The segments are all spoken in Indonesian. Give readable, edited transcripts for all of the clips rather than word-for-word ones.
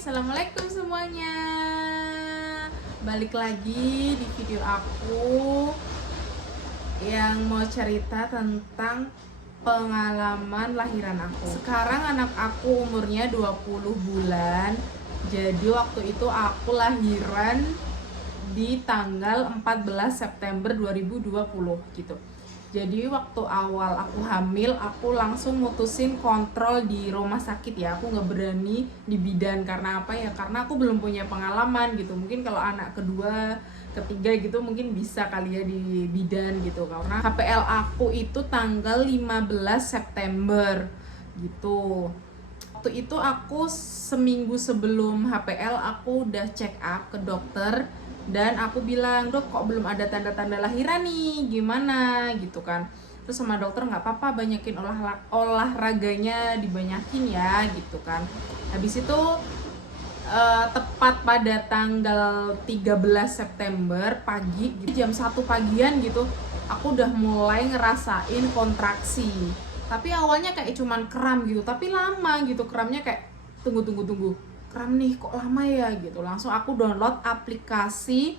Assalamualaikum semuanya. Balik lagi di video aku yang mau cerita tentang pengalaman lahiran aku. Sekarang anak aku umurnya 20 bulan. Jadi waktu itu aku lahiran di tanggal 14 September 2020 gitu. Jadi waktu awal aku hamil, aku langsung mutusin kontrol di rumah sakit ya. Aku nggak berani di bidan, karena apa ya? Karena aku belum punya pengalaman gitu. Mungkin kalau anak kedua, ketiga gitu mungkin bisa kali ya di bidan gitu. Karena HPL aku itu tanggal 15 September gitu. Waktu itu aku seminggu sebelum HPL aku udah check up ke dokter. Dan aku bilang, dok kok belum ada tanda-tanda lahiran nih, gimana gitu kan. Terus sama dokter, nggak apa-apa, banyakin olahraganya, dibanyakin ya gitu kan. Habis itu tepat pada tanggal 13 September pagi gitu, jam 1 pagian gitu, aku udah mulai ngerasain kontraksi. Tapi awalnya kayak cuman kram gitu, tapi lama gitu kramnya, kayak tunggu kram nih kok lama ya gitu. Langsung aku download aplikasi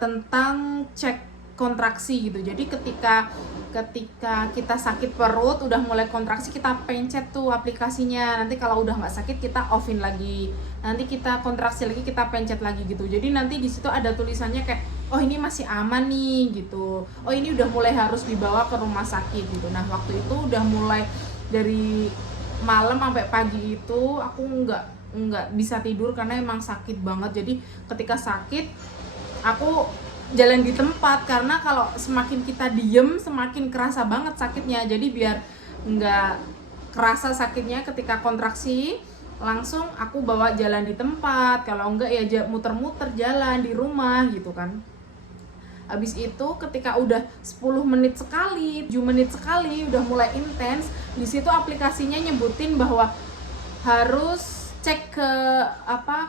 tentang cek kontraksi gitu. Jadi ketika kita sakit perut udah mulai kontraksi, kita pencet tuh aplikasinya. Nanti kalau udah nggak sakit kita offin lagi, nanti kita kontraksi lagi kita pencet lagi gitu. Jadi nanti di situ ada tulisannya kayak, oh ini masih aman nih gitu, oh ini udah mulai harus dibawa ke rumah sakit gitu. Nah waktu itu udah mulai dari malam sampai pagi itu aku nggak bisa tidur karena emang sakit banget. Jadi ketika sakit aku jalan di tempat, karena kalau semakin kita diem semakin kerasa banget sakitnya. Jadi biar nggak kerasa sakitnya ketika kontraksi, langsung aku bawa jalan di tempat. Kalau enggak ya muter-muter jalan di rumah gitu kan. Habis itu ketika udah 10 menit sekali, 7 menit sekali udah mulai intens, di situ aplikasinya nyebutin bahwa harus cek ke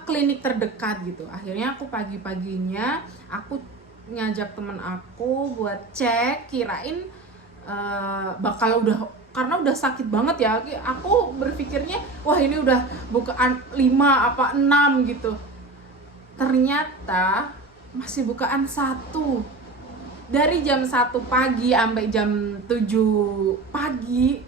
klinik terdekat gitu. Akhirnya aku pagi-paginya aku ngajak temen aku buat cek, kirain bakal udah, karena udah sakit banget ya. Aku berpikirnya wah ini udah bukaan 5 apa 6 gitu. Ternyata masih bukaan 1. Dari jam 1 pagi sampai jam 7 pagi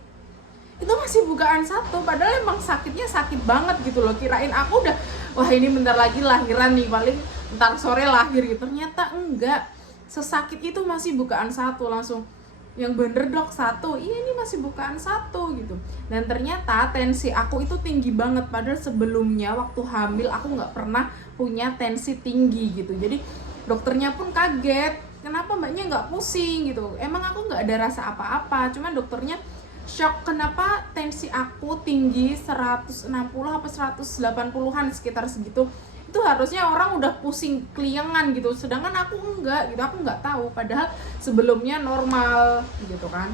itu masih bukaan 1. Padahal emang sakitnya sakit banget gitu loh. Kirain aku udah, wah ini bentar lagi lahiran nih, paling ntar sore lahir gitu. Ternyata enggak, sesakit itu masih bukaan 1. Langsung, yang bener dok 1, iya ini masih bukaan 1 gitu. Dan ternyata tensi aku itu tinggi banget. Padahal sebelumnya waktu hamil aku nggak pernah punya tensi tinggi gitu. Jadi dokternya pun kaget, kenapa mbaknya nggak pusing gitu. Emang aku nggak ada rasa apa-apa, cuman dokternya shock kenapa tensi aku tinggi 160 apa 180-an sekitar segitu. Itu harusnya orang udah pusing keliengan gitu, sedangkan aku enggak gitu. Aku nggak tahu, padahal sebelumnya normal gitu kan.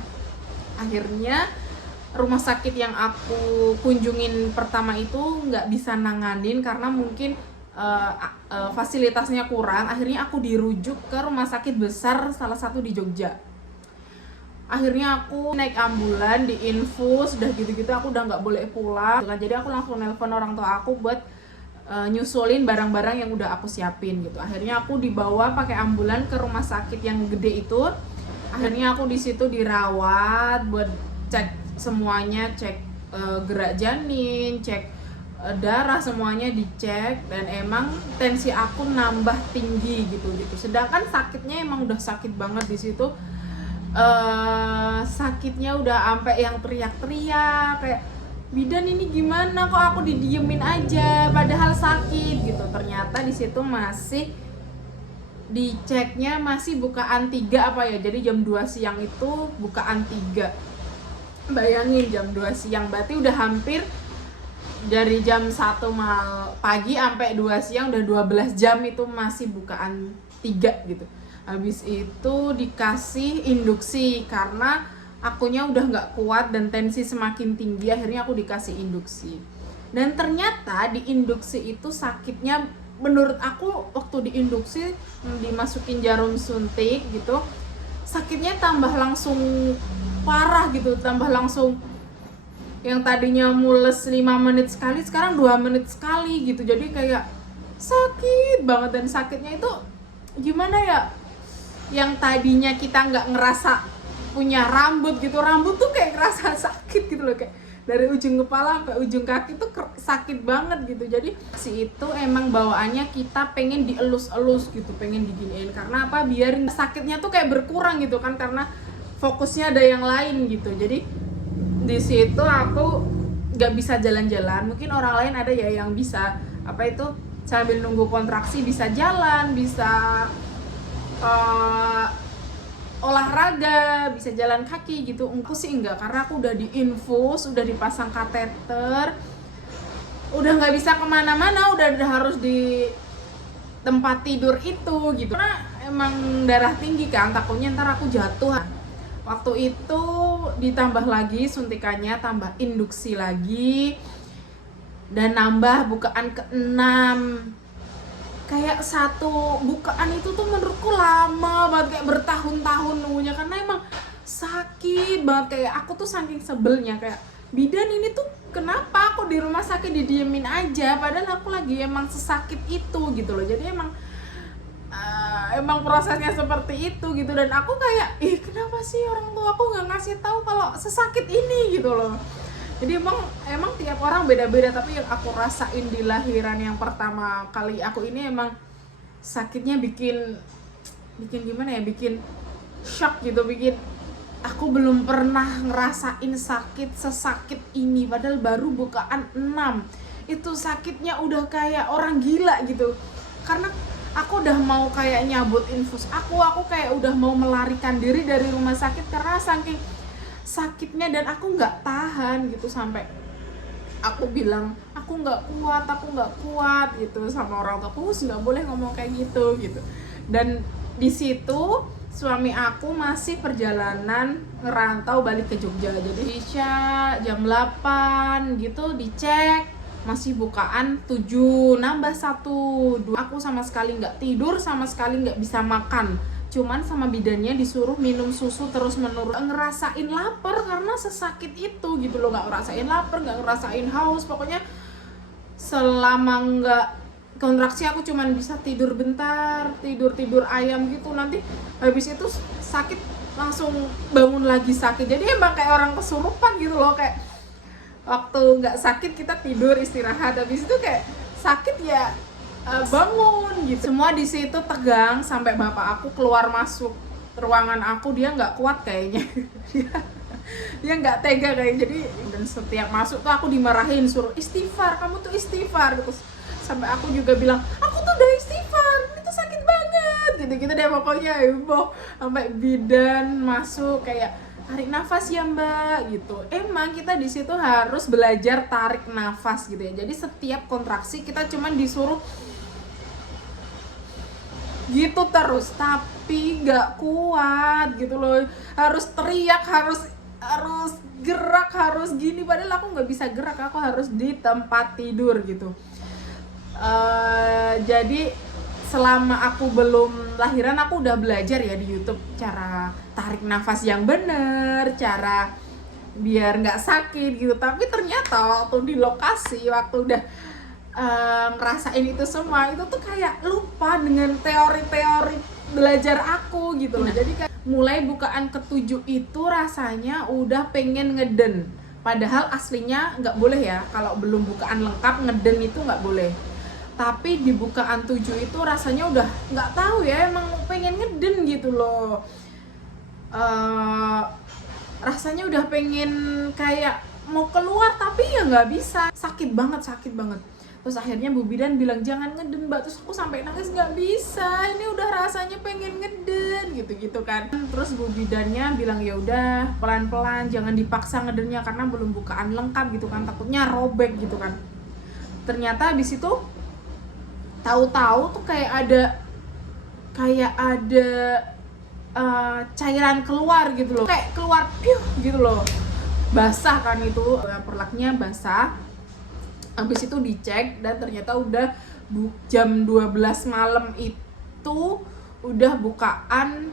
Akhirnya rumah sakit yang aku kunjungin pertama itu nggak bisa nanganin karena mungkin fasilitasnya kurang. Akhirnya aku dirujuk ke rumah sakit besar, salah satu di Jogja. Akhirnya aku naik ambulan, diinfus, udah gitu-gitu aku udah nggak boleh pulang. Jadi aku langsung nelpon orang tua aku buat nyusulin barang-barang yang udah aku siapin gitu. Akhirnya aku dibawa pakai ambulan ke rumah sakit yang gede itu. Akhirnya aku di situ dirawat buat cek semuanya, cek gerak janin, cek darah, semuanya dicek. Dan emang tensi aku nambah tinggi gitu. Sedangkan sakitnya emang udah sakit banget di situ. Sakitnya udah sampai yang teriak-teriak kayak, bidan ini gimana kok aku didiemin aja padahal sakit gitu. Ternyata di situ masih diceknya masih bukaan 3 apa ya. Jadi jam 2 siang itu bukaan 3. Bayangin jam 2 siang berarti udah hampir dari jam 1 pagi sampai 2 siang, udah 12 jam itu masih bukaan 3 gitu. Habis itu dikasih induksi karena akunya udah nggak kuat dan tensi semakin tinggi. Akhirnya aku dikasih induksi. Dan ternyata di induksi itu sakitnya, menurut aku waktu di induksi dimasukin jarum suntik gitu, sakitnya tambah langsung parah gitu, tambah langsung yang tadinya mules 5 menit sekali sekarang 2 menit sekali gitu. Jadi kayak sakit banget, dan sakitnya itu gimana ya, yang tadinya kita nggak ngerasa punya rambut gitu, rambut tuh kayak ngerasa sakit gitu loh, kayak dari ujung kepala sampai ujung kaki tuh sakit banget gitu. Jadi si itu emang bawaannya kita pengen dielus-elus gitu, pengen diginiin. Karena apa? Biar sakitnya tuh kayak berkurang gitu kan, karena fokusnya ada yang lain gitu. Jadi di situ aku nggak bisa jalan-jalan. Mungkin orang lain ada ya yang bisa apa itu sambil nunggu kontraksi bisa jalan, bisa olahraga, bisa jalan kaki gitu. Aku sih enggak, karena aku udah diinfus, udah dipasang kateter, udah nggak bisa kemana-mana, udah harus di tempat tidur itu gitu. Karena emang darah tinggi kan, takutnya ntar aku jatuh. Waktu itu ditambah lagi suntikannya, tambah induksi lagi, dan nambah bukaan ke-6. Kayak satu bukaan itu tuh menurutku lama banget, kayak bertahun-tahun nunggunya, karena emang sakit banget. Kayak aku tuh saking sebelnya, kayak bidan ini tuh kenapa aku di rumah sakit didiemin aja, padahal aku lagi emang sesakit itu gitu loh. Jadi emang prosesnya seperti itu gitu, dan aku kayak kenapa sih orang tua aku nggak ngasih tahu kalau sesakit ini gitu loh. Jadi emang tiap orang beda-beda, tapi yang aku rasain di lahiran yang pertama kali aku ini emang sakitnya bikin gimana ya, bikin shock gitu, bikin aku belum pernah ngerasain sakit sesakit ini, padahal baru bukaan 6 itu sakitnya udah kayak orang gila gitu. Karena aku udah mau kayak nyabut infus aku kayak udah mau melarikan diri dari rumah sakit karena saking sakitnya, dan aku nggak tahan gitu. Sampai aku bilang aku nggak kuat gitu sama orang tua aku, nggak boleh ngomong kayak gitu. Dan di situ suami aku masih perjalanan ngerantau balik ke Jogja. Jadi jam 8 gitu dicek masih bukaan 7, nambah 1, 2. Aku sama sekali nggak tidur, sama sekali nggak bisa makan, cuman sama bidannya disuruh minum susu terus menerus. Ngerasain lapar karena sesakit itu gitu loh, nggak ngerasain lapar, nggak ngerasain haus. Pokoknya selama nggak kontraksi aku cuman bisa tidur bentar, tidur ayam gitu. Nanti habis itu sakit langsung bangun lagi sakit. Jadi emang kayak orang kesurupan gitu loh, kayak waktu nggak sakit kita tidur istirahat, habis itu kayak sakit ya bangun gitu. Semua di situ tegang, sampai bapak aku keluar masuk ruangan aku, dia nggak kuat kayaknya. dia nggak tega kayak. Jadi dan setiap masuk tuh aku dimarahin, suruh istighfar, kamu tuh istighfar gitu. Sampai aku juga bilang aku tuh udah istighfar, itu sakit banget gitu deh pokoknya. Heboh sampai bidan masuk kayak tarik nafas ya mbak gitu. Emang kita di situ harus belajar tarik nafas gitu ya. Jadi setiap kontraksi kita cuman disuruh gitu terus, tapi nggak kuat gitu loh. Harus teriak, harus gerak, harus gini. Padahal aku nggak bisa gerak, aku harus di tempat tidur gitu. Jadi selama aku belum lahiran aku udah belajar ya di YouTube cara tarik nafas yang bener, cara biar nggak sakit gitu. Tapi ternyata waktu di lokasi, waktu udah ngerasain itu semua, itu tuh kayak lupa dengan teori-teori belajar aku gitu loh. Jadi kayak mulai bukaan ke-7 itu rasanya udah pengen ngeden, padahal aslinya nggak boleh ya, kalau belum bukaan lengkap ngeden itu nggak boleh. Tapi di bukaan 7 itu rasanya udah nggak tahu ya, emang pengen ngeden gitu loh. Rasanya udah pengen kayak mau keluar, tapi ya nggak bisa, sakit banget. Terus akhirnya Bu Bidan bilang jangan ngeden mbak, terus aku sampai nangis, nggak bisa, ini udah rasanya pengen ngeden gitu kan. Terus Bu Bidannya bilang ya udah pelan-pelan, jangan dipaksa ngedennya karena belum bukaan lengkap gitu kan, takutnya robek gitu kan. Ternyata habis itu tahu-tahu tuh kayak ada cairan keluar gitu loh, kayak keluar piuh gitu loh, basah kan itu, perlaknya basah. Habis itu dicek dan ternyata udah jam 12 malam itu udah bukaan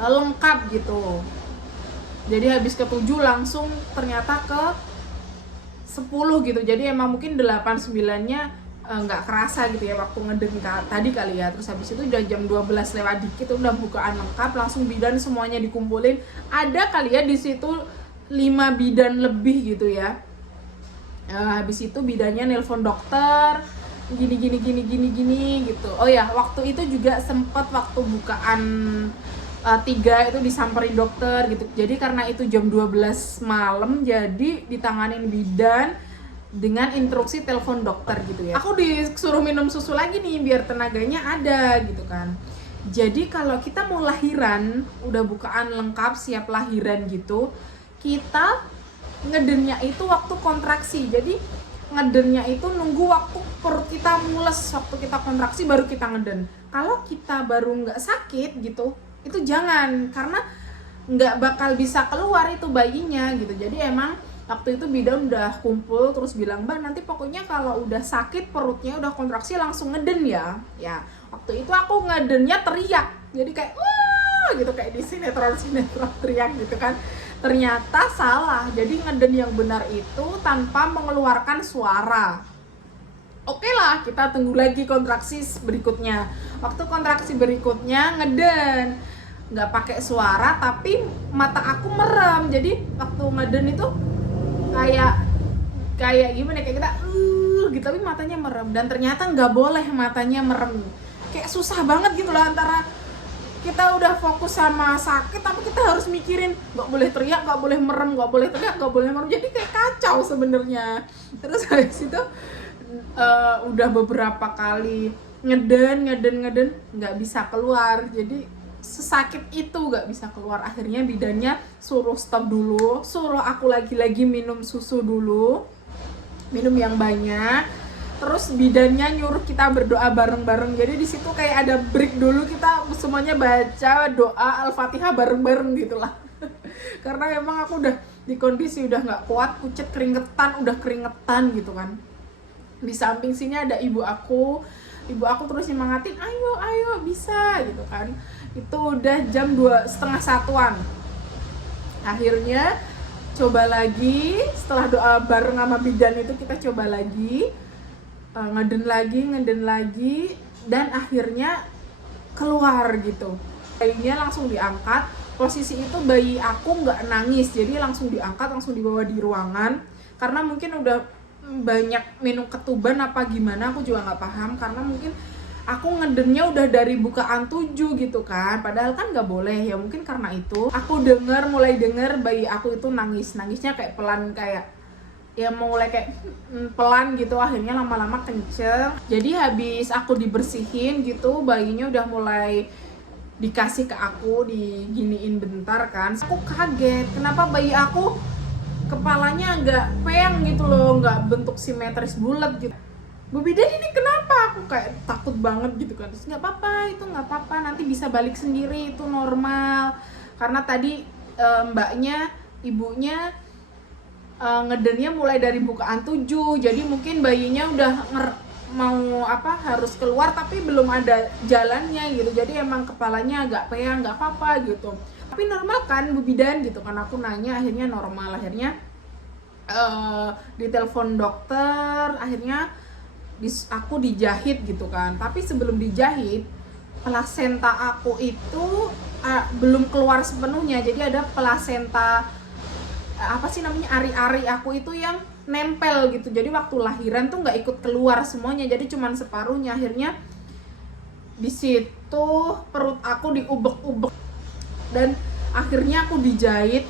lengkap gitu. Jadi habis ke-7 langsung ternyata ke 10 gitu. Jadi emang mungkin 8 9-nya nggak kerasa gitu ya waktu ngeden tadi kali ya. Terus habis itu udah jam 12 lewat dikit udah bukaan lengkap, langsung bidan semuanya dikumpulin. Ada kali ya di situ 5 bidan lebih gitu ya. Habis itu bidannya nelpon dokter gini gitu. Oh ya, waktu itu juga sempet waktu bukaan 3 itu disamperin dokter gitu. Jadi karena itu jam 12 malam, jadi ditanganin bidan dengan instruksi telepon dokter gitu ya. Aku disuruh minum susu lagi nih biar tenaganya ada gitu kan. Jadi kalau kita mau lahiran, udah bukaan lengkap, siap lahiran gitu, kita ngedennya itu waktu kontraksi. Jadi ngedennya itu nunggu waktu perut kita mules, waktu kita kontraksi baru kita ngeden. Kalau kita baru nggak sakit gitu, itu jangan, karena nggak bakal bisa keluar itu bayinya gitu. Jadi emang waktu itu bidan udah kumpul terus bilang, "Mbak, nanti pokoknya kalau udah sakit perutnya, udah kontraksi langsung ngeden ya." Ya, waktu itu aku ngedennya teriak. Jadi kayak wah gitu, kayak di sinetron teriak gitu kan. Ternyata salah. Jadi ngeden yang benar itu tanpa mengeluarkan suara. Oke lah, kita tunggu lagi kontraksi berikutnya. Waktu kontraksi berikutnya ngeden, nggak pakai suara tapi mata aku merem. Jadi waktu ngeden itu kayak gimana, kayak kita gitu tapi matanya merem. Dan ternyata nggak boleh matanya merem. Kayak susah banget gitu lah, antara kita udah fokus sama sakit tapi kita harus mikirin nggak boleh teriak, nggak boleh merem, nggak boleh teriak, nggak boleh merem. Jadi kayak kacau sebenarnya. Terus habis itu udah beberapa kali ngeden nggak bisa keluar. Jadi sesakit itu nggak bisa keluar. Akhirnya bidannya suruh stop dulu, suruh aku lagi minum susu dulu, minum yang banyak. Terus bidannya nyuruh kita berdoa bareng-bareng. Jadi di situ kayak ada break dulu, kita semuanya baca doa Al-Fatihah bareng-bareng gitulah. Karena memang aku udah di kondisi udah nggak kuat, pucet, udah keringetan gitu kan. Di samping sini ada ibu aku terus nyemangatin, ayo bisa gitu kan. Itu udah jam 2:30-an. Akhirnya coba lagi, setelah doa bareng sama bidan itu kita coba lagi, ngeden lagi, dan akhirnya keluar gitu. Bayinya langsung diangkat. Posisi itu bayi aku nggak nangis, jadi langsung diangkat, langsung dibawa di ruangan. Karena mungkin udah banyak minum ketuban apa gimana, aku juga nggak paham. Karena mungkin aku ngedennya udah dari bukaan 7 gitu kan, padahal kan nggak boleh ya. Mungkin karena itu aku mulai denger bayi aku itu nangisnya kayak pelan, kayak ya mulai kayak pelan gitu. Akhirnya lama-lama kenceng. Jadi habis aku dibersihin gitu, bayinya udah mulai dikasih ke aku, diginiin bentar kan. Aku kaget, kenapa bayi aku kepalanya nggak peyang gitu loh, nggak bentuk simetris bulat gitu. Bu bidan, ini kenapa? Aku kayak takut banget gitu kan. Terus nggak apa-apa, nanti bisa balik sendiri, itu normal. Karena tadi ibunya ngedennya mulai dari bukaan 7, jadi mungkin bayinya udah harus keluar tapi belum ada jalannya gitu. Jadi emang kepalanya agak peyang, nggak apa-apa gitu. Tapi normal kan Bu bidan gitu kan, aku nanya. Akhirnya normal. Akhirnya ditelepon dokter, akhirnya aku dijahit gitu kan. Tapi sebelum dijahit, plasenta aku itu belum keluar sepenuhnya. Jadi ada plasenta ari-ari aku itu yang nempel gitu. Jadi waktu lahiran tuh nggak ikut keluar semuanya, jadi cuman separuhnya. Akhirnya di situ perut aku diubek-ubek, dan akhirnya aku dijahit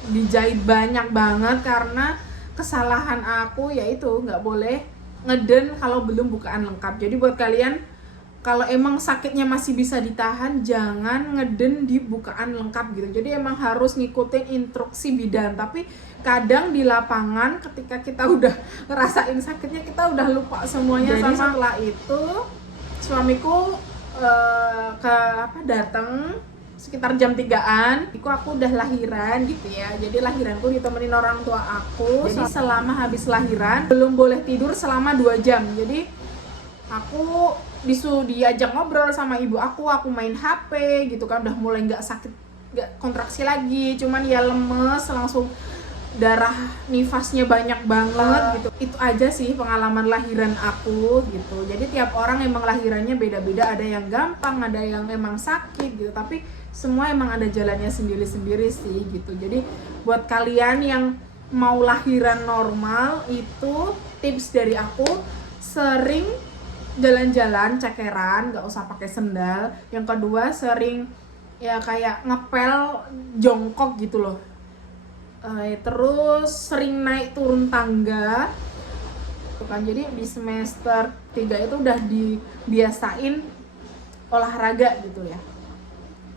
banyak banget. Karena kesalahan aku yaitu nggak boleh ngeden kalau belum bukaan lengkap. Jadi buat kalian, kalau emang sakitnya masih bisa ditahan, jangan ngeden di bukaan lengkap gitu. Jadi emang harus ngikutin instruksi bidan. Tapi kadang di lapangan ketika kita udah ngerasain sakitnya, kita udah lupa semuanya. Jadi setelah itu suamiku datang sekitar jam 3-an. Aku udah lahiran gitu ya. Jadi lahiranku ditemenin orang tua aku. Jadi selama habis lahiran belum boleh tidur selama 2 jam. Jadi aku diajak ngobrol sama ibu aku main HP gitu kan. Udah mulai nggak sakit, nggak kontraksi lagi, cuman ya lemes, langsung darah nifasnya banyak banget gitu. Itu aja sih pengalaman lahiran aku gitu. Jadi tiap orang emang lahirannya beda-beda, ada yang gampang, ada yang emang sakit gitu, tapi semua emang ada jalannya sendiri-sendiri sih gitu. Jadi buat kalian yang mau lahiran normal, itu tips dari aku, sering jalan-jalan cekeran, gak usah pakai sendal. Yang kedua, sering ya kayak ngepel jongkok gitu loh. Terus sering naik turun tangga kan. Jadi di semester 3 itu udah dibiasain olahraga gitu ya,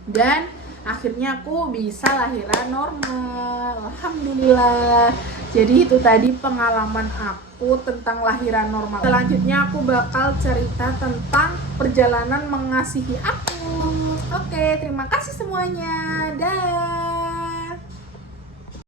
dan akhirnya aku bisa lahiran normal, alhamdulillah. Jadi itu tadi pengalaman aku tentang lahiran normal. Selanjutnya aku bakal cerita tentang perjalanan mengasihi aku. Oke, terima kasih semuanya, dah.